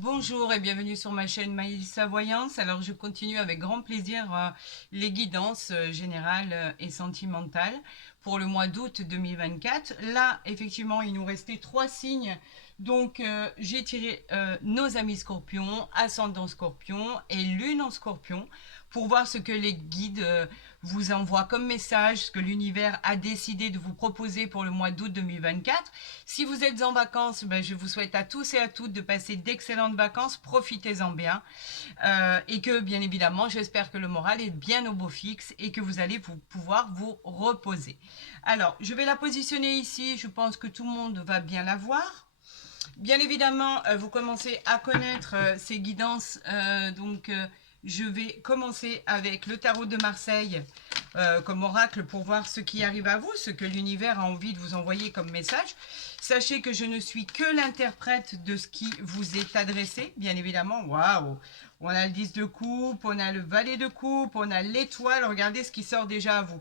Bonjour et bienvenue sur ma chaîne Maïlissa Voyance. Alors je continue avec grand plaisir les guidances générales et sentimentales pour le mois d'août 2024. Là, effectivement, il nous restait 3 signes. Donc j'ai tiré nos amis scorpions, ascendant scorpion et lune en scorpion pour voir ce que les guides vous envoient comme message, ce que l'univers a décidé de vous proposer pour le mois d'août 2024. Si vous êtes en vacances, je vous souhaite à tous et à toutes de passer d'excellentes vacances. Profitez-en bien. Et que, bien évidemment, j'espère que le moral est bien au beau fixe et que vous allez pouvoir vous reposer. Alors, je vais la positionner ici. Je pense que tout le monde va bien la voir. Bien évidemment, vous commencez à connaître ces guidances. Je vais commencer avec le tarot de Marseille comme oracle pour voir ce qui arrive à vous, ce que l'univers a envie de vous envoyer comme message. Sachez que je ne suis que l'interprète de ce qui vous est adressé, bien évidemment. Waouh! On a le 10 de coupe, on a le valet de coupe, on a l'étoile. Regardez ce qui sort déjà à vous.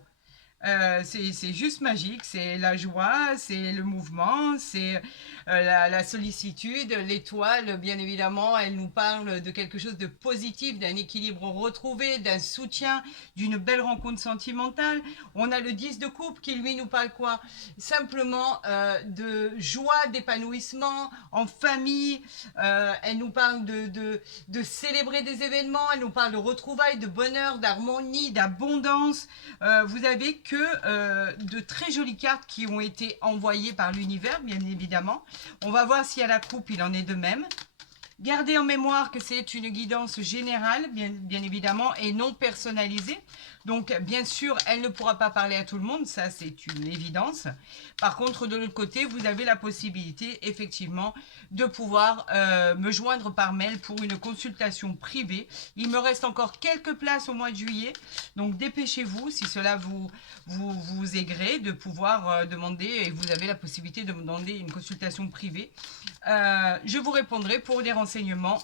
C'est juste magique, c'est la joie, c'est le mouvement, c'est la sollicitude, l'étoile, bien évidemment, elle nous parle de quelque chose de positif, d'un équilibre retrouvé, d'un soutien, d'une belle rencontre sentimentale. On a le 10 de coupe qui, lui, nous parle quoi? Simplement de joie, d'épanouissement, en famille. Elle nous parle de célébrer des événements, elle nous parle de retrouvailles, de bonheur, d'harmonie, d'abondance. Vous avez que de très jolies cartes qui ont été envoyées par l'univers, bien évidemment. On va voir si à la coupe, il en est de même. Gardez en mémoire que c'est une guidance générale, bien évidemment, et non personnalisée. Donc, bien sûr, elle ne pourra pas parler à tout le monde, ça c'est une évidence. Par contre, de l'autre côté, vous avez la possibilité, effectivement, de pouvoir me joindre par mail pour une consultation privée. Il me reste encore quelques places au mois de juillet, donc dépêchez-vous si cela vous est gré de pouvoir demander, et vous avez la possibilité de me demander une consultation privée. Je vous répondrai pour des renseignements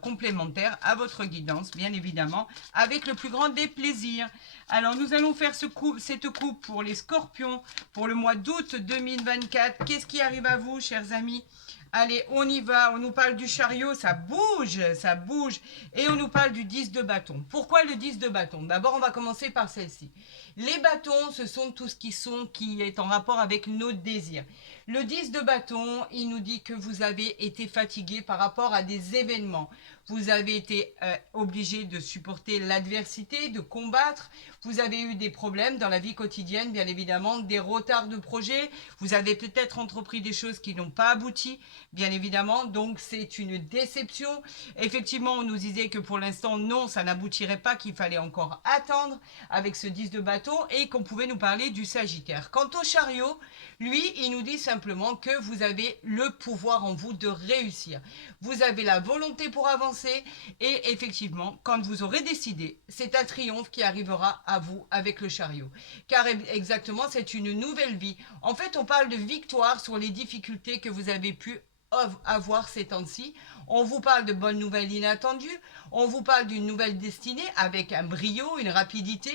complémentaires à votre guidance, bien évidemment, avec le plus grand des plaisirs. Alors, nous allons faire cette coupe pour les scorpions pour le mois d'août 2024. Qu'est-ce qui arrive à vous, chers amis? Allez, on y va. On nous parle du chariot, ça bouge, ça bouge. Et on nous parle du 10 de bâton. Pourquoi le 10 de bâton? D'abord, on va commencer par celle-ci. Les bâtons, ce sont tout ce qui est en rapport avec nos désirs. Le 10 de bâton, il nous dit que vous avez été fatigué par rapport à des événements. Vous avez été obligé de supporter l'adversité, de combattre. Vous avez eu des problèmes dans la vie quotidienne, bien évidemment, des retards de projets. Vous avez peut-être entrepris des choses qui n'ont pas abouti, bien évidemment. Donc, c'est une déception. Effectivement, on nous disait que pour l'instant, non, ça n'aboutirait pas, qu'il fallait encore attendre avec ce 10 de bâton et qu'on pouvait nous parler du Sagittaire. Quant au chariot, lui, il nous dit simplement que vous avez le pouvoir en vous de réussir. Vous avez la volonté pour avancer et effectivement, quand vous aurez décidé, c'est un triomphe qui arrivera à vous avec le chariot. Car exactement, c'est une nouvelle vie. En fait, on parle de victoire sur les difficultés que vous avez pu avoir ces temps-ci. On vous parle de bonnes nouvelles inattendues, on vous parle d'une nouvelle destinée avec un brio, une rapidité.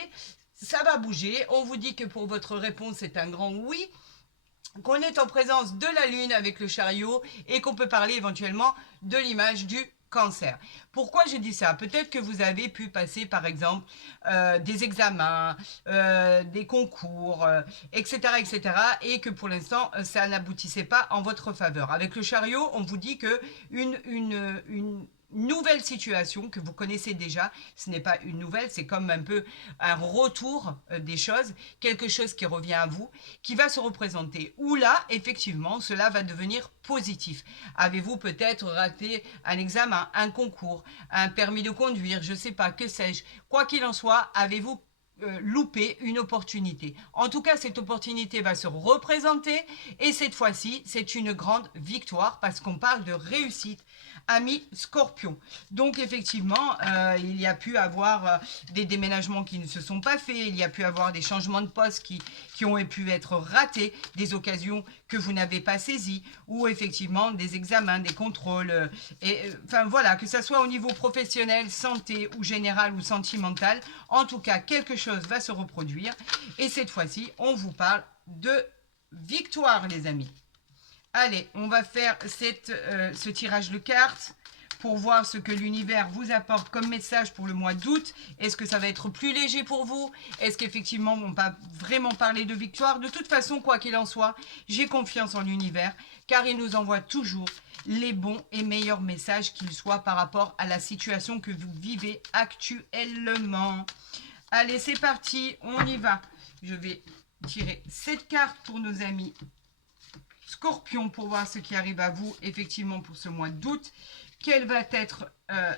Ça va bouger. On vous dit que pour votre réponse, c'est un grand oui, qu'on est en présence de la Lune avec le chariot et qu'on peut parler éventuellement de l'image du cancer. Pourquoi je dis ça? Peut-être que vous avez pu passer par exemple des examens, des concours, etc., etc., et que pour l'instant ça n'aboutissait pas en votre faveur. Avec le chariot, on vous dit que une nouvelle situation que vous connaissez déjà, ce n'est pas une nouvelle, c'est comme un peu un retour des choses, quelque chose qui revient à vous, qui va se représenter. Ou là, effectivement, cela va devenir positif. Avez-vous peut-être raté un examen, un concours, un permis de conduire, je ne sais pas, que sais-je. Quoi qu'il en soit, avez-vous louper une opportunité. En tout cas, cette opportunité va se représenter et cette fois-ci, c'est une grande victoire parce qu'on parle de réussite. Ami Scorpion. Donc effectivement, il y a pu avoir des déménagements qui ne se sont pas faits, il y a pu avoir des changements de poste qui ont pu être ratés, des occasions que vous n'avez pas saisies, ou effectivement des examens, des contrôles, enfin voilà, que ce soit au niveau professionnel, santé ou général ou sentimental, en tout cas quelque chose va se reproduire et cette fois-ci, on vous parle de victoire les amis. Allez, on va faire ce tirage de cartes pour voir ce que l'univers vous apporte comme message pour le mois d'août. Est-ce que ça va être plus léger pour vous? Est-ce qu'effectivement, on va vraiment parler de victoire? De toute façon, quoi qu'il en soit, j'ai confiance en l'univers, car il nous envoie toujours les bons et meilleurs messages qu'ils soient par rapport à la situation que vous vivez actuellement. Allez, c'est parti, on y va. Je vais tirer cette carte pour nos amis Scorpion pour voir ce qui arrive à vous, effectivement, pour ce mois d'août. Quelle va être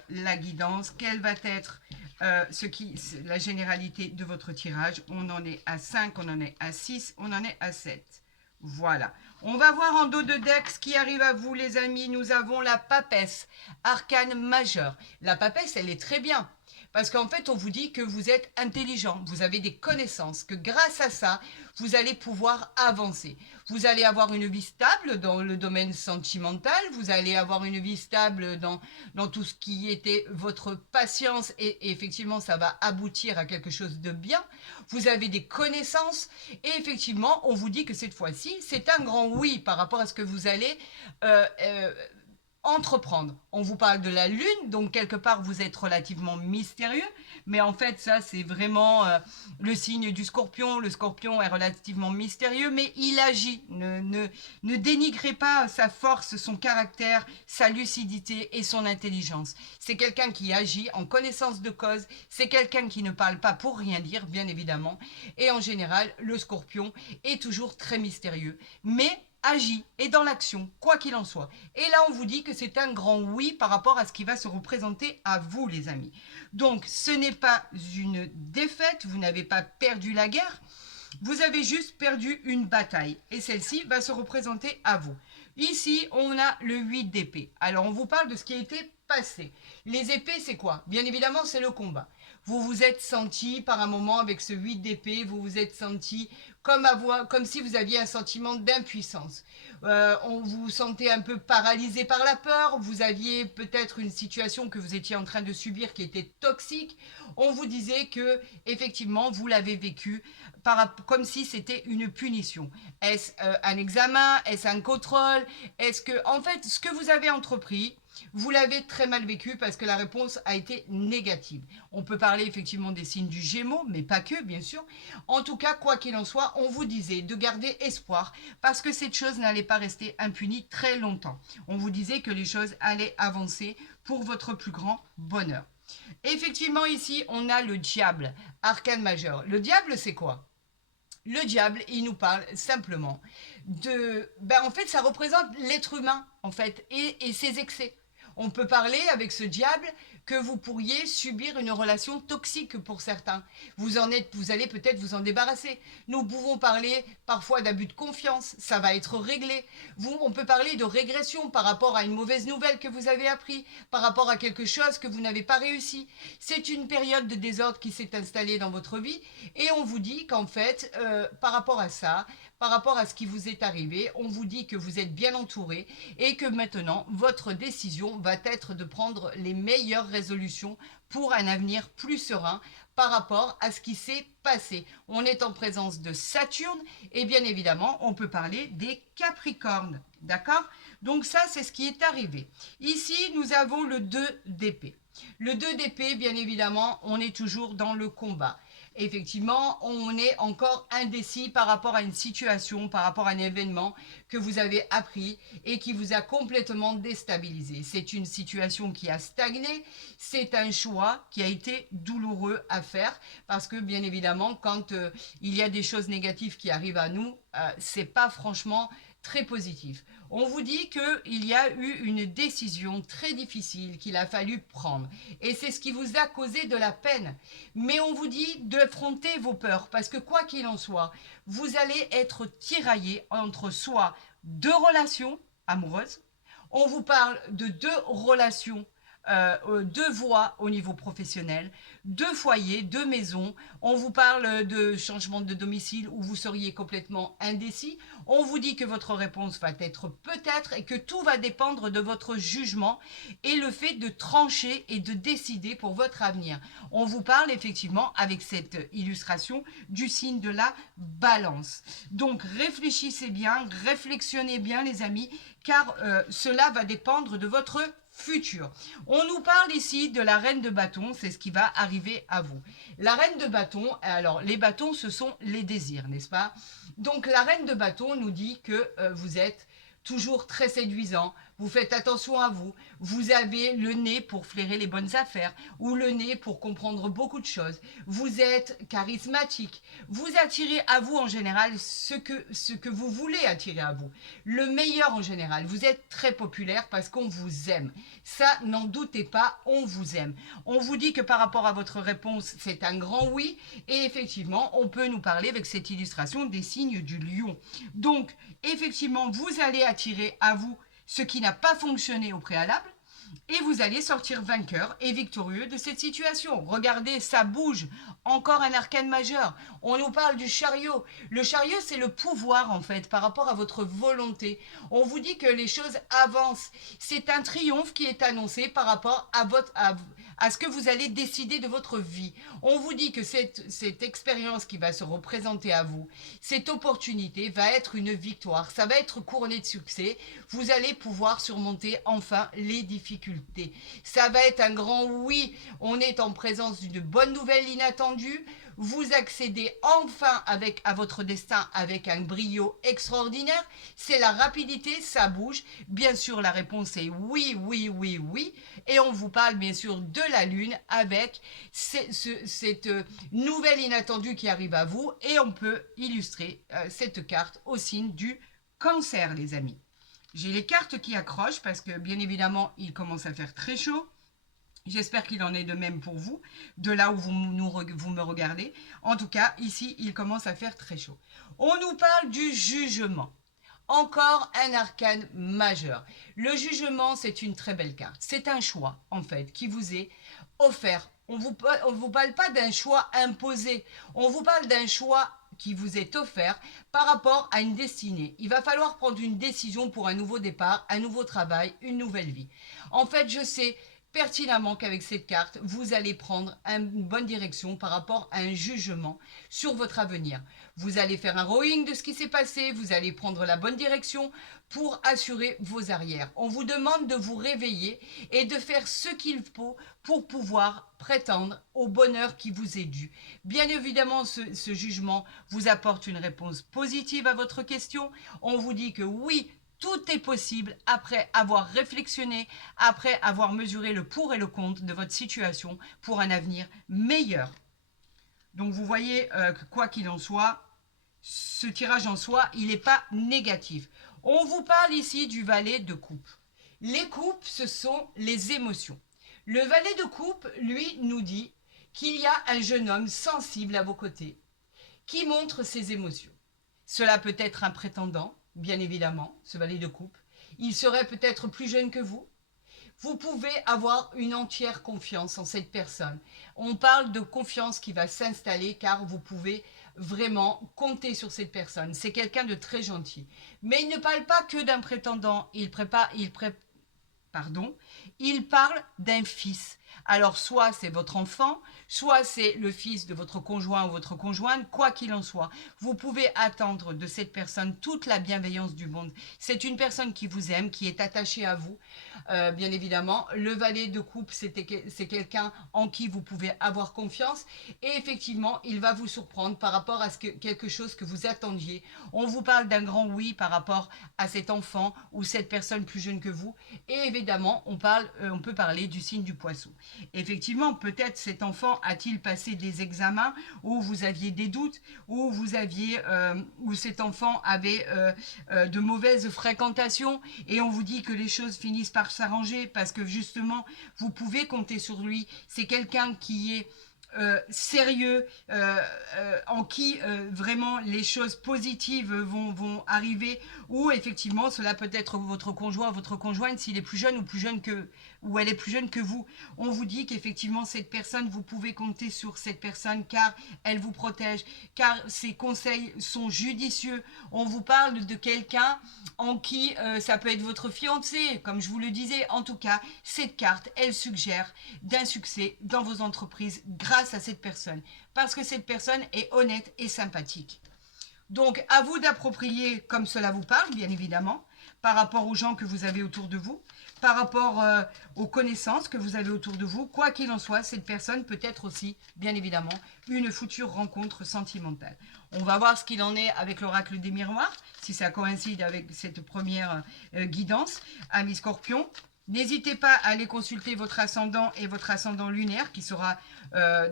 la guidance? Quelle va être la généralité de votre tirage? On en est à 5, on en est à 6, on en est à 7. Voilà. On va voir en dos de deck ce qui arrive à vous, les amis. Nous avons la papesse, arcane majeur. La papesse, elle est très bien. Parce qu'en fait, on vous dit que vous êtes intelligent, vous avez des connaissances, que grâce à ça, vous allez pouvoir avancer. Vous allez avoir une vie stable dans le domaine sentimental, vous allez avoir une vie stable dans tout ce qui était votre patience et effectivement, ça va aboutir à quelque chose de bien. Vous avez des connaissances et effectivement, on vous dit que cette fois-ci, c'est un grand oui par rapport à ce que vous allez entreprendre. On vous parle de la lune, donc quelque part vous êtes relativement mystérieux, mais en fait ça c'est vraiment le signe du scorpion. Le scorpion est relativement mystérieux, mais il agit. Ne dénigrez pas sa force, son caractère, sa lucidité et son intelligence. C'est quelqu'un qui agit en connaissance de cause, c'est quelqu'un qui ne parle pas pour rien dire, bien évidemment, et en général le scorpion est toujours très mystérieux, mais agit et dans l'action, quoi qu'il en soit. Et là, on vous dit que c'est un grand oui par rapport à ce qui va se représenter à vous, les amis. Donc, ce n'est pas une défaite, vous n'avez pas perdu la guerre, vous avez juste perdu une bataille. Et celle-ci va se représenter à vous. Ici, on a le 8 d'épée. Alors, on vous parle de ce qui a été passé. Les épées, c'est quoi? Bien évidemment, c'est le combat. Vous vous êtes senti par un moment avec ce 8 d'épée, vous vous êtes senti comme si vous aviez un sentiment d'impuissance. On vous sentez un peu paralysé par la peur, vous aviez peut-être une situation que vous étiez en train de subir qui était toxique. On vous disait que effectivement vous l'avez vécu comme si c'était une punition. Est-ce un examen? Est-ce un contrôle? Est-ce que, en fait, ce que vous avez entrepris, vous l'avez très mal vécu parce que la réponse a été négative. On peut parler effectivement des signes du Gémeaux, mais pas que, bien sûr. En tout cas, quoi qu'il en soit, on vous disait de garder espoir parce que cette chose n'allait pas rester impunie très longtemps. On vous disait que les choses allaient avancer pour votre plus grand bonheur. Effectivement, ici, on a le diable, arcane majeur. Le diable, c'est quoi? Le diable, il nous parle simplement en fait, ça représente l'être humain, en fait, et ses excès. On peut parler avec ce diable que vous pourriez subir une relation toxique pour certains. Vous allez peut-être vous en débarrasser. Nous pouvons parler parfois d'abus de confiance, ça va être réglé. On peut parler de régression par rapport à une mauvaise nouvelle que vous avez appris, par rapport à quelque chose que vous n'avez pas réussi. C'est une période de désordre qui s'est installée dans votre vie et on vous dit qu'en fait, par rapport à ça, par rapport à ce qui vous est arrivé, on vous dit que vous êtes bien entouré et que maintenant, votre décision va être de prendre les meilleures résolutions pour un avenir plus serein par rapport à ce qui s'est passé. On est en présence de Saturne et bien évidemment, on peut parler des Capricornes. D'accord? Donc ça, c'est ce qui est arrivé. Ici, nous avons le 2 d'épée. Le 2 d'épée, bien évidemment, on est toujours dans le combat. Effectivement, on est encore indécis par rapport à une situation, par rapport à un événement que vous avez appris et qui vous a complètement déstabilisé. C'est une situation qui a stagné, c'est un choix qui a été douloureux à faire parce que bien évidemment, quand il y a des choses négatives qui arrivent à nous, c'est pas franchement très positif. On vous dit qu'il y a eu une décision très difficile qu'il a fallu prendre. Et c'est ce qui vous a causé de la peine. Mais on vous dit d'affronter vos peurs. Parce que quoi qu'il en soit, vous allez être tiraillé entre soit deux relations amoureuses. On vous parle de deux relations, deux voies au niveau professionnel, deux foyers, deux maisons. On vous parle de changement de domicile où vous seriez complètement indécis. On vous dit que votre réponse va être peut-être et que tout va dépendre de votre jugement et le fait de trancher et de décider pour votre avenir. On vous parle effectivement avec cette illustration du signe de la balance. Donc réfléchissez bien, réflexionnez bien les amis, car cela va dépendre de votre futur. On nous parle ici de la reine de bâton, c'est ce qui va arriver à vous. La reine de bâton, alors les bâtons, ce sont les désirs, n'est-ce pas? Donc la reine de bâton nous dit que vous êtes toujours très séduisant, vous faites attention à vous, vous avez le nez pour flairer les bonnes affaires ou le nez pour comprendre beaucoup de choses, vous êtes charismatique, vous attirez à vous en général ce que vous voulez attirer à vous, le meilleur en général, vous êtes très populaire parce qu'on vous aime, ça n'en doutez pas, on vous aime. On vous dit que par rapport à votre réponse, c'est un grand oui, et effectivement, on peut nous parler avec cette illustration des signes du lion. Donc, effectivement, vous allez attirer à vous ce qui n'a pas fonctionné au préalable et vous allez sortir vainqueur et victorieux de cette situation. Regardez, ça bouge. Encore un arcane majeur. On nous parle du chariot. Le chariot, c'est le pouvoir, en fait, par rapport à votre volonté. On vous dit que les choses avancent. C'est un triomphe qui est annoncé par rapport à ce que vous allez décider de votre vie. On vous dit que cette expérience qui va se représenter à vous, cette opportunité va être une victoire. Ça va être couronné de succès. Vous allez pouvoir surmonter enfin les difficultés. Ça va être un grand oui. On est en présence d'une bonne nouvelle inattendue. Vous accédez enfin à votre destin avec un brio extraordinaire. C'est la rapidité, ça bouge. Bien sûr, la réponse est oui, oui, oui, oui. Et on vous parle bien sûr de la Lune avec cette nouvelle inattendue qui arrive à vous. Et on peut illustrer cette carte au signe du Cancer, les amis. J'ai les cartes qui accrochent parce que bien évidemment, il commence à faire très chaud. J'espère qu'il en est de même pour vous, de là où vous me regardez. En tout cas, ici, il commence à faire très chaud. On nous parle du jugement. Encore un arcane majeur. Le jugement, c'est une très belle carte. C'est un choix, en fait, qui vous est offert. On ne vous parle pas d'un choix imposé. On vous parle d'un choix qui vous est offert par rapport à une destinée. Il va falloir prendre une décision pour un nouveau départ, un nouveau travail, une nouvelle vie. En fait, je sais pertinemment qu'avec cette carte, vous allez prendre une bonne direction par rapport à un jugement sur votre avenir. Vous allez faire un rowing de ce qui s'est passé, vous allez prendre la bonne direction pour assurer vos arrières. On vous demande de vous réveiller et de faire ce qu'il faut pour pouvoir prétendre au bonheur qui vous est dû. Bien évidemment, ce jugement vous apporte une réponse positive à votre question. On vous dit que oui, tout est possible après avoir réflexionné, après avoir mesuré le pour et le contre de votre situation pour un avenir meilleur. Donc vous voyez que quoi qu'il en soit, ce tirage en soi, il n'est pas négatif. On vous parle ici du valet de coupe. Les coupes, ce sont les émotions. Le valet de coupe, lui, nous dit qu'il y a un jeune homme sensible à vos côtés qui montre ses émotions. Cela peut être un prétendant, bien évidemment, ce valet de coupe. Il serait peut-être plus jeune que vous. Vous pouvez avoir une entière confiance en cette personne. On parle de confiance qui va s'installer car vous pouvez vraiment compter sur cette personne. C'est quelqu'un de très gentil. Mais il ne parle pas que d'un prétendant, il parle d'un fils. Alors soit c'est votre enfant, soit c'est le fils de votre conjoint ou votre conjointe, quoi qu'il en soit. Vous pouvez attendre de cette personne toute la bienveillance du monde. C'est une personne qui vous aime, qui est attachée à vous, bien évidemment. Le valet de coupe, c'est quelqu'un en qui vous pouvez avoir confiance. Et effectivement, il va vous surprendre par rapport à quelque chose que vous attendiez. On vous parle d'un grand oui par rapport à cet enfant ou cette personne plus jeune que vous. Et évidemment, on peut parler du signe du Poisson. Effectivement, peut-être cet enfant a-t-il passé des examens où vous aviez des doutes, où cet enfant avait de mauvaises fréquentations et on vous dit que les choses finissent par s'arranger parce que justement, vous pouvez compter sur lui. C'est quelqu'un qui est sérieux, en qui vraiment les choses positives vont arriver, ou effectivement cela peut être votre conjoint, votre conjointe s'il est plus jeune ou elle est plus jeune que vous. On vous dit qu'effectivement cette personne, vous pouvez compter sur cette personne car elle vous protège, car ses conseils sont judicieux. On vous parle de quelqu'un en qui ça peut être votre fiancé, comme je vous le disais. En tout cas, cette carte, elle suggère d'un succès dans vos entreprises grâce à cette personne, parce que cette personne est honnête et sympathique. Donc, à vous d'approprier comme cela vous parle, bien évidemment, par rapport aux gens que vous avez autour de vous. par rapport aux connaissances que vous avez autour de vous. Quoi qu'il en soit, cette personne peut être aussi, bien évidemment, une future rencontre sentimentale. On va voir ce qu'il en est avec l'oracle des miroirs, si ça coïncide avec cette première guidance. Amis Scorpion, n'hésitez pas à aller consulter votre ascendant et votre ascendant lunaire, qui sera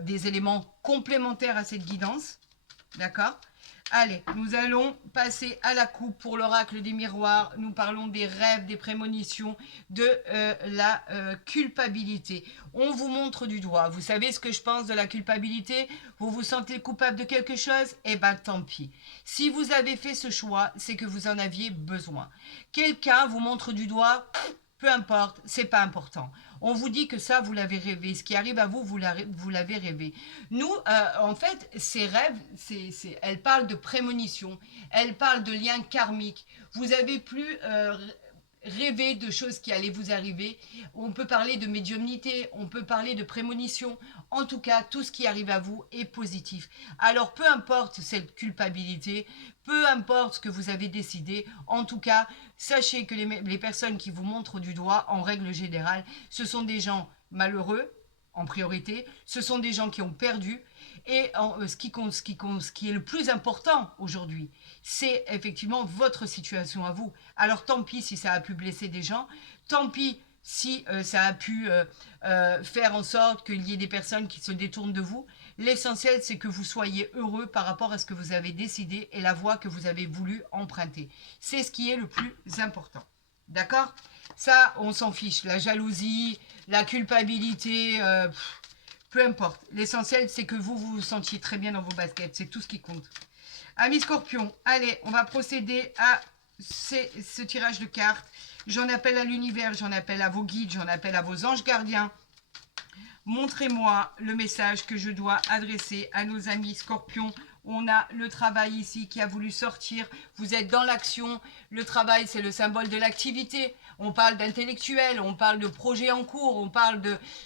des éléments complémentaires à cette guidance. D'accord ? Allez, nous allons passer à la coupe pour l'oracle des miroirs. Nous parlons des rêves, des prémonitions, de la culpabilité. On vous montre du doigt. Vous savez ce que je pense de la culpabilité? Vous vous sentez coupable de quelque chose? Eh bien, tant pis. Si vous avez fait ce choix, c'est que vous en aviez besoin. Quelqu'un vous montre du doigt, peu importe, c'est pas important. On vous dit que ça, vous l'avez rêvé. Ce qui arrive à vous, vous l'avez rêvé. Nous, en fait, ces rêves, elles parlent de prémonition, elles parlent de liens karmiques. Vous avez plus rêvé de choses qui allaient vous arriver. On peut parler de médiumnité, on peut parler de prémonition. En tout cas, tout ce qui arrive à vous est positif. Alors, peu importe cette culpabilité, peu importe ce que vous avez décidé, en tout cas, sachez que les personnes qui vous montrent du doigt, en règle générale, ce sont des gens malheureux, en priorité, ce sont des gens qui ont perdu, et ce qui est le plus important aujourd'hui, c'est effectivement votre situation à vous. Alors tant pis si ça a pu blesser des gens, tant pis si ça a pu faire en sorte qu'il y ait des personnes qui se détournent de vous. L'essentiel, c'est que vous soyez heureux par rapport à ce que vous avez décidé et la voie que vous avez voulu emprunter. C'est ce qui est le plus important. D'accord ? Ça, on s'en fiche. La jalousie, la culpabilité, peu importe. L'essentiel, c'est que vous vous sentiez très bien dans vos baskets. C'est tout ce qui compte. Amis Scorpion, allez, on va procéder à ce tirage de cartes. J'en appelle à l'univers, j'en appelle à vos guides, j'en appelle à vos anges gardiens. Montrez-moi le message que je dois adresser à nos amis Scorpions. On a le travail ici qui a voulu sortir. Vous êtes dans l'action. Le travail, c'est le symbole de l'activité. On parle d'intellectuel, on parle de projets en cours, on parle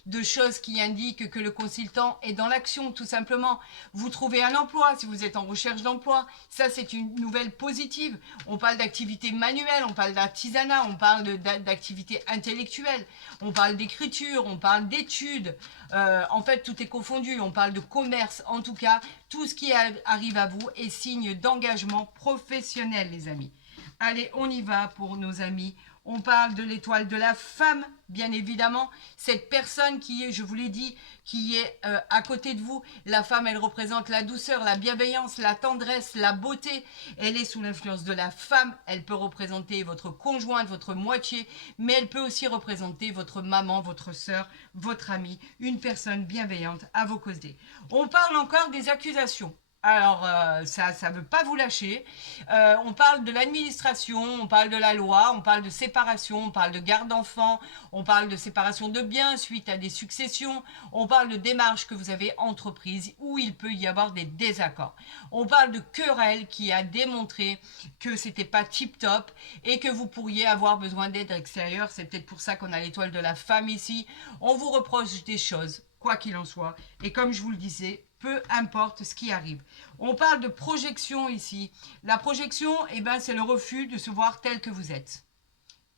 de choses qui indiquent que le consultant est dans l'action, tout simplement. Vous trouvez un emploi si vous êtes en recherche d'emploi. Ça, c'est une nouvelle positive. On parle d'activité manuelle, on parle d'artisanat, on parle d'activité intellectuelle, on parle d'écriture, on parle d'études. En fait, tout est confondu. On parle de commerce. En tout cas, tout ce qui arrive à vous est signe d'engagement professionnel, les amis. Allez, on y va pour nos amis. On parle de l'étoile de la femme, bien évidemment. Cette personne qui est, je vous l'ai dit, qui est à côté de vous. La femme, elle représente la douceur, la bienveillance, la tendresse, la beauté. Elle est sous l'influence de la femme. Elle peut représenter votre conjointe, votre moitié, mais elle peut aussi représenter votre maman, votre sœur, votre amie, une personne bienveillante à vos côtés. On parle encore des accusations. Alors, ça ne veut pas vous lâcher. On parle de l'administration, on parle de la loi, on parle de séparation, on parle de garde d'enfants, on parle de séparation de biens suite à des successions, on parle de démarches que vous avez entreprises où il peut y avoir des désaccords. On parle de querelle qui a démontré que c'était pas tip-top et que vous pourriez avoir besoin d'aide extérieure. C'est peut-être pour ça qu'on a l'étoile de la femme ici. On vous reproche des choses, quoi qu'il en soit. Et comme je vous le disais, peu importe ce qui arrive. On parle de projection ici. La projection, eh ben, c'est le refus de se voir tel que vous êtes.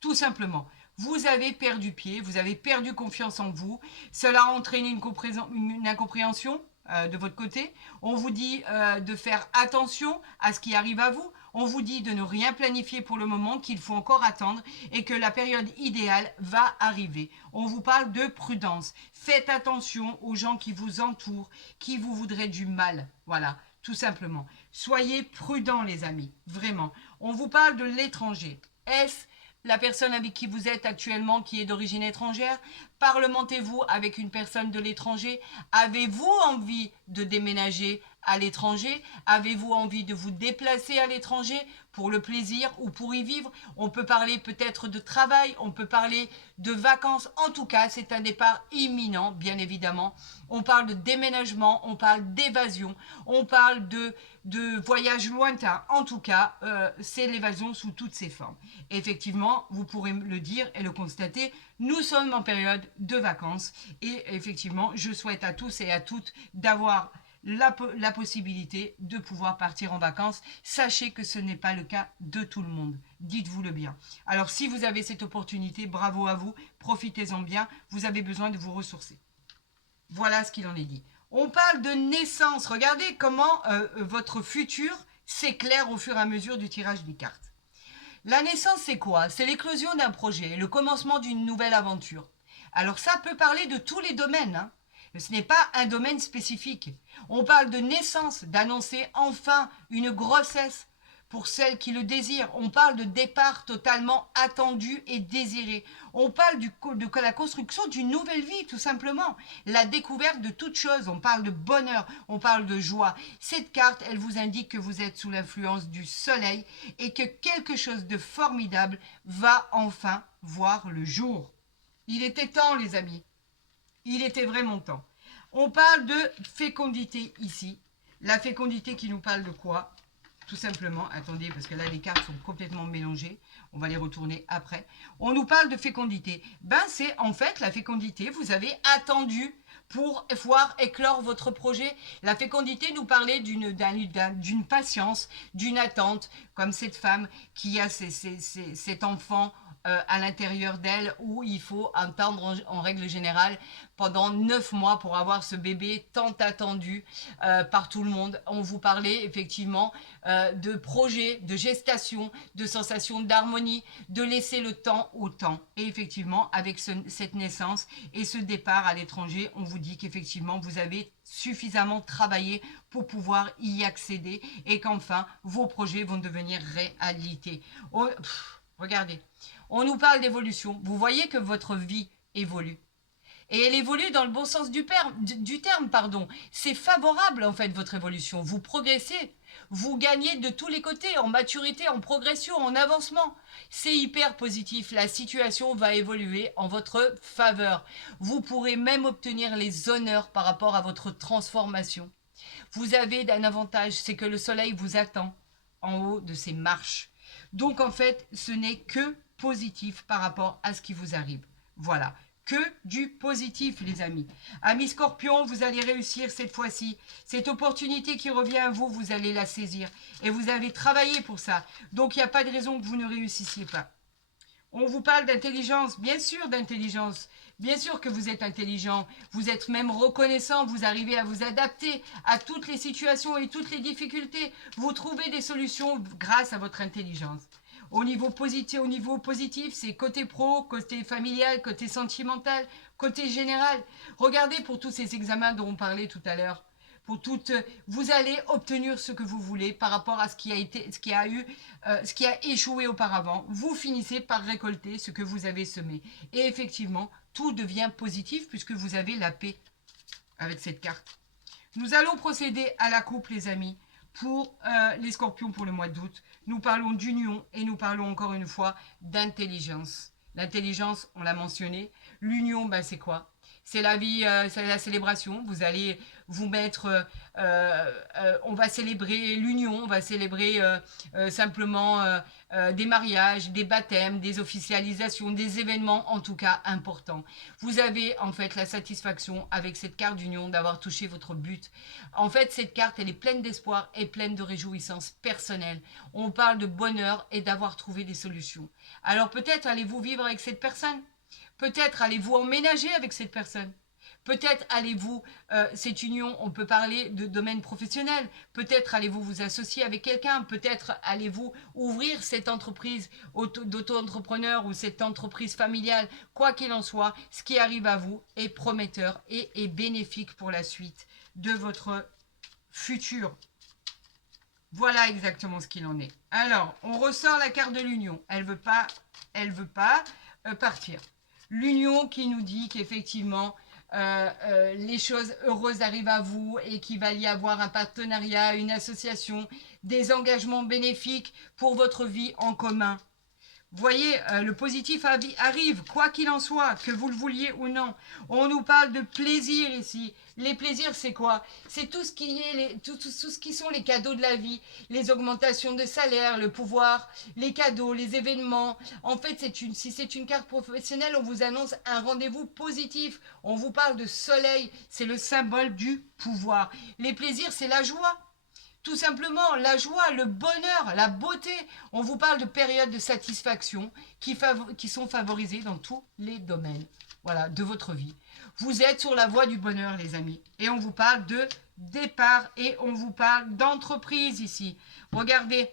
Tout simplement. Vous avez perdu pied, vous avez perdu confiance en vous. Cela a entraîné une incompréhension de votre côté. On vous dit de faire attention à ce qui arrive à vous. On vous dit de ne rien planifier pour le moment, qu'il faut encore attendre et que la période idéale va arriver. On vous parle de prudence. Faites attention aux gens qui vous entourent, qui vous voudraient du mal. Voilà, tout simplement. Soyez prudents, les amis, vraiment. On vous parle de l'étranger. Est-ce la personne avec qui vous êtes actuellement qui est d'origine étrangère? Parlementez-vous avec une personne de l'étranger? Avez-vous envie de déménager à l'étranger? Avez-vous envie de vous déplacer à l'étranger pour le plaisir ou pour y vivre? On peut parler peut-être de travail, on peut parler de vacances. En tout cas, c'est un départ imminent, bien évidemment. On parle de déménagement, on parle d'évasion, on parle de voyage lointain. En tout cas, c'est l'évasion sous toutes ses formes. Effectivement, vous pourrez le dire et le constater, nous sommes en période de vacances et effectivement, je souhaite à tous et à toutes d'avoir la possibilité de pouvoir partir en vacances. Sachez que ce n'est pas le cas de tout le monde. Dites-vous le bien. Alors si vous avez cette opportunité, bravo à vous, profitez-en bien. Vous avez besoin de vous ressourcer. Voilà ce qu'il en est dit. On parle de naissance. Regardez comment votre futur s'éclaire au fur et à mesure du tirage des cartes. La naissance, c'est quoi? C'est l'éclosion d'un projet, le commencement d'une nouvelle aventure. Alors ça peut parler de tous les domaines, hein. Ce n'est pas un domaine spécifique. On parle de naissance, d'annoncer enfin une grossesse pour celles qui le désirent. On parle de départ totalement attendu et désiré. On parle de la construction d'une nouvelle vie, tout simplement. La découverte de toute chose. On parle de bonheur, on parle de joie. Cette carte, elle vous indique que vous êtes sous l'influence du soleil et que quelque chose de formidable va enfin voir le jour. Il était temps, les amis. Il était vraiment temps. On parle de fécondité ici. La fécondité qui nous parle de quoi? Tout simplement, attendez, parce que là, les cartes sont complètement mélangées. On va les retourner après. On nous parle de fécondité. Ben, c'est en fait la fécondité. Vous avez attendu pour voir éclore votre projet. La fécondité nous parlait d'une patience, d'une attente, comme cette femme qui a cet enfant à l'intérieur d'elle où il faut attendre en règle générale pendant 9 mois pour avoir ce bébé tant attendu par tout le monde. On vous parlait effectivement de projet, de gestation, de sensation d'harmonie, de laisser le temps au temps. Et effectivement, avec cette naissance et ce départ à l'étranger, on vous dit qu'effectivement, vous avez suffisamment travaillé pour pouvoir y accéder et qu'enfin, vos projets vont devenir réalité. Regardez, on nous parle d'évolution. Vous voyez que votre vie évolue. Et elle évolue dans le bon sens du terme, pardon. C'est favorable, en fait, votre évolution. Vous progressez. Vous gagnez de tous les côtés, en maturité, en progression, en avancement. C'est hyper positif. La situation va évoluer en votre faveur. Vous pourrez même obtenir les honneurs par rapport à votre transformation. Vous avez un avantage, c'est que le soleil vous attend en haut de ces marches. Donc, en fait, ce n'est que positif par rapport à ce qui vous arrive. Voilà. Que du positif, les amis. Amis Scorpion, vous allez réussir cette fois-ci. Cette opportunité qui revient à vous, vous allez la saisir. Et vous avez travaillé pour ça. Donc, il n'y a pas de raison que vous ne réussissiez pas. On vous parle d'intelligence, bien sûr d'intelligence. Bien sûr que vous êtes intelligent. Vous êtes même reconnaissant. Vous arrivez à vous adapter à toutes les situations et toutes les difficultés. Vous trouvez des solutions grâce à votre intelligence. Au niveau positif, c'est côté pro, côté familial, côté sentimental, côté général. Regardez pour tous ces examens dont on parlait tout à l'heure. Vous allez obtenir ce que vous voulez par rapport à ce qui a échoué auparavant. Vous finissez par récolter ce que vous avez semé. Et effectivement, tout devient positif puisque vous avez la paix avec cette carte. Nous allons procéder à la coupe, les amis. Pour les scorpions pour le mois d'août, nous parlons d'union et nous parlons encore une fois d'intelligence. L'intelligence, on l'a mentionné. L'union, ben, c'est quoi? C'est la vie, c'est la célébration. Vous allez vous mettre, on va célébrer l'union, on va célébrer simplement des mariages, des baptêmes, des officialisations, des événements en tout cas importants. Vous avez en fait la satisfaction avec cette carte d'union d'avoir touché votre but. En fait, cette carte, elle est pleine d'espoir et pleine de réjouissance personnelle. On parle de bonheur et d'avoir trouvé des solutions. Alors peut-être allez-vous vivre avec cette personne? Peut-être allez-vous emménager avec cette personne. Peut-être allez-vous, cette union, on peut parler de domaine professionnel. Peut-être allez-vous vous associer avec quelqu'un. Peut-être allez-vous ouvrir cette entreprise d'auto-entrepreneur ou cette entreprise familiale. Quoi qu'il en soit, ce qui arrive à vous est prometteur et est bénéfique pour la suite de votre futur. Voilà exactement ce qu'il en est. Alors, on ressort la carte de l'union. Elle veut pas partir. L'union qui nous dit qu'effectivement, les choses heureuses arrivent à vous et qu'il va y avoir un partenariat, une association, des engagements bénéfiques pour votre vie en commun. Vous voyez, le positif arrive, quoi qu'il en soit, que vous le vouliez ou non. On nous parle de plaisir ici. Les plaisirs, c'est quoi? C'est tout ce qui est tout ce qui sont les cadeaux de la vie, les augmentations de salaire, le pouvoir, les cadeaux, les événements. En fait, si c'est une carte professionnelle, on vous annonce un rendez-vous positif. On vous parle de soleil, c'est le symbole du pouvoir. Les plaisirs, c'est la joie. Tout simplement, la joie, le bonheur, la beauté. On vous parle de périodes de satisfaction qui sont favorisées dans tous les domaines, voilà, de votre vie. Vous êtes sur la voie du bonheur, les amis. Et on vous parle de départ et on vous parle d'entreprise ici. Regardez,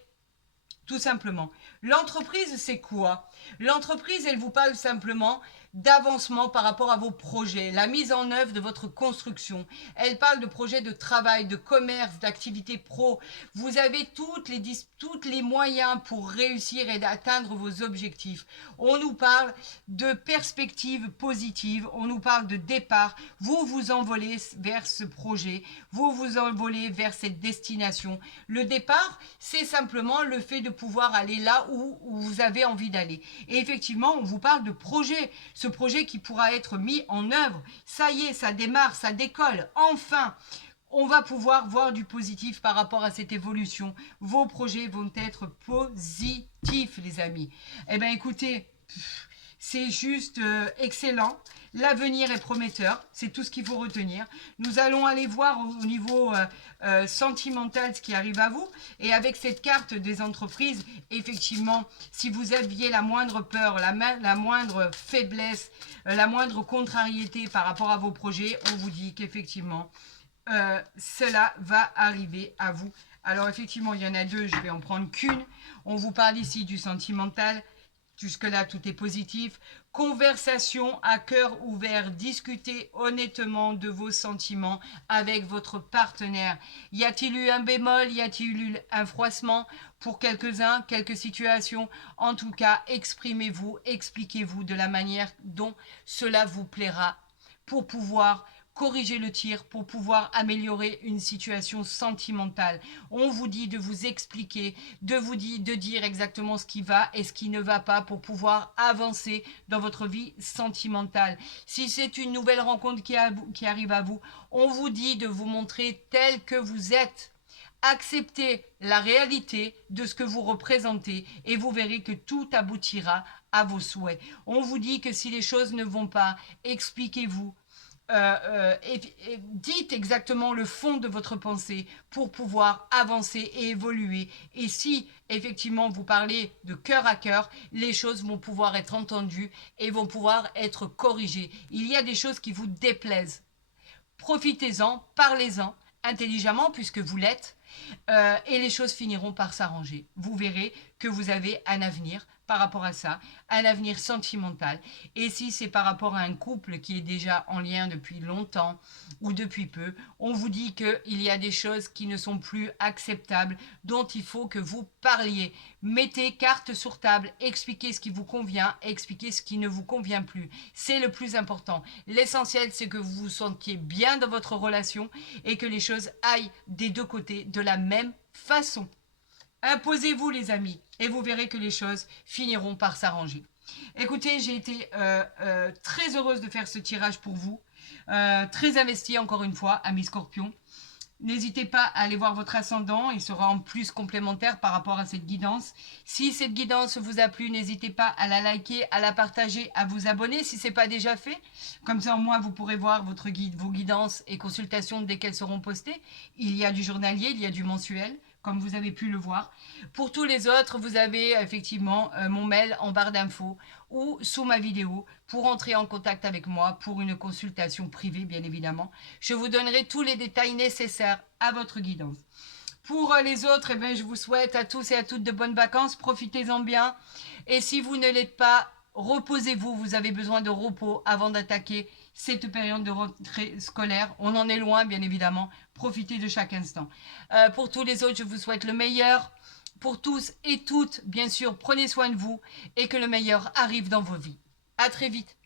tout simplement. L'entreprise, c'est quoi? L'entreprise, elle vous parle simplement d'avancement par rapport à vos projets, la mise en œuvre de votre construction. Elle parle de projets de travail, de commerce, d'activités pro. Vous avez toutes les moyens pour réussir et d'atteindre vos objectifs. On nous parle de perspectives positives, on nous parle de départ. Vous vous envolez vers ce projet, vous vous envolez vers cette destination. Le départ, c'est simplement le fait de pouvoir aller là où vous avez envie d'aller. Et effectivement, on vous parle de projet. Ce projet qui pourra être mis en œuvre. Ça y est, ça démarre, ça décolle. Enfin, on va pouvoir voir du positif par rapport à cette évolution. Vos projets vont être positifs, les amis. Eh bien, écoutez, c'est juste excellent. L'avenir est prometteur, c'est tout ce qu'il faut retenir. Nous allons aller voir au niveau sentimental ce qui arrive à vous. Et avec cette carte des entreprises, effectivement, si vous aviez la moindre peur, la moindre faiblesse, la moindre contrariété par rapport à vos projets, on vous dit qu'effectivement, cela va arriver à vous. Alors effectivement, il y en a deux, je vais en prendre qu'une. On vous parle ici du sentimental. Jusque-là, tout est positif. Conversation à cœur ouvert. Discutez honnêtement de vos sentiments avec votre partenaire. Y a-t-il eu un bémol? Y a-t-il eu un froissement? Pour quelques-uns, quelques situations. En tout cas, exprimez-vous, expliquez-vous de la manière dont cela vous plaira pour pouvoir corriger le tir, pour pouvoir améliorer une situation sentimentale. On vous dit de vous expliquer, de dire exactement ce qui va et ce qui ne va pas pour pouvoir avancer dans votre vie sentimentale. Si c'est une nouvelle rencontre qui arrive à vous, on vous dit de vous montrer tel que vous êtes. Acceptez la réalité de ce que vous représentez et vous verrez que tout aboutira à vos souhaits. On vous dit que si les choses ne vont pas, expliquez-vous. Dites exactement le fond de votre pensée pour pouvoir avancer et évoluer. Et si effectivement vous parlez de cœur à cœur, les choses vont pouvoir être entendues et vont pouvoir être corrigées. Il y a des choses qui vous déplaisent. Profitez-en, parlez-en intelligemment puisque vous l'êtes. Et les choses finiront par s'arranger. Vous verrez que vous avez un avenir par rapport à ça, un avenir sentimental. Et si c'est par rapport à un couple qui est déjà en lien depuis longtemps ou depuis peu, on vous dit qu'il y a des choses qui ne sont plus acceptables, dont il faut que vous parliez. Mettez carte sur table, expliquez ce qui vous convient, expliquez ce qui ne vous convient plus. C'est le plus important. L'essentiel, c'est que vous vous sentiez bien dans votre relation et que les choses aillent des deux côtés de la même façon. Imposez-vous, les amis, et vous verrez que les choses finiront par s'arranger. Écoutez, j'ai été très heureuse de faire ce tirage pour vous. Très investie, encore une fois, amis Scorpion. N'hésitez pas à aller voir votre ascendant, il sera en plus complémentaire par rapport à cette guidance. Si cette guidance vous a plu, n'hésitez pas à la liker, à la partager, à vous abonner si ce n'est pas déjà fait. Comme ça, au moins, vous pourrez voir vos guidances et consultations dès qu'elles seront postées. Il y a du journalier, il y a du mensuel, comme vous avez pu le voir. Pour tous les autres, vous avez effectivement mon mail en barre d'infos ou sous ma vidéo pour entrer en contact avec moi pour une consultation privée, bien évidemment. Je vous donnerai tous les détails nécessaires à votre guidance. Pour les autres, eh bien, je vous souhaite à tous et à toutes de bonnes vacances. Profitez-en bien. Et si vous ne l'êtes pas, reposez-vous. Vous avez besoin de repos avant d'attaquer cette période de rentrée scolaire. On en est loin, bien évidemment. Profitez de chaque instant. Pour tous les autres, je vous souhaite le meilleur. Pour tous et toutes, bien sûr, prenez soin de vous et que le meilleur arrive dans vos vies. À très vite.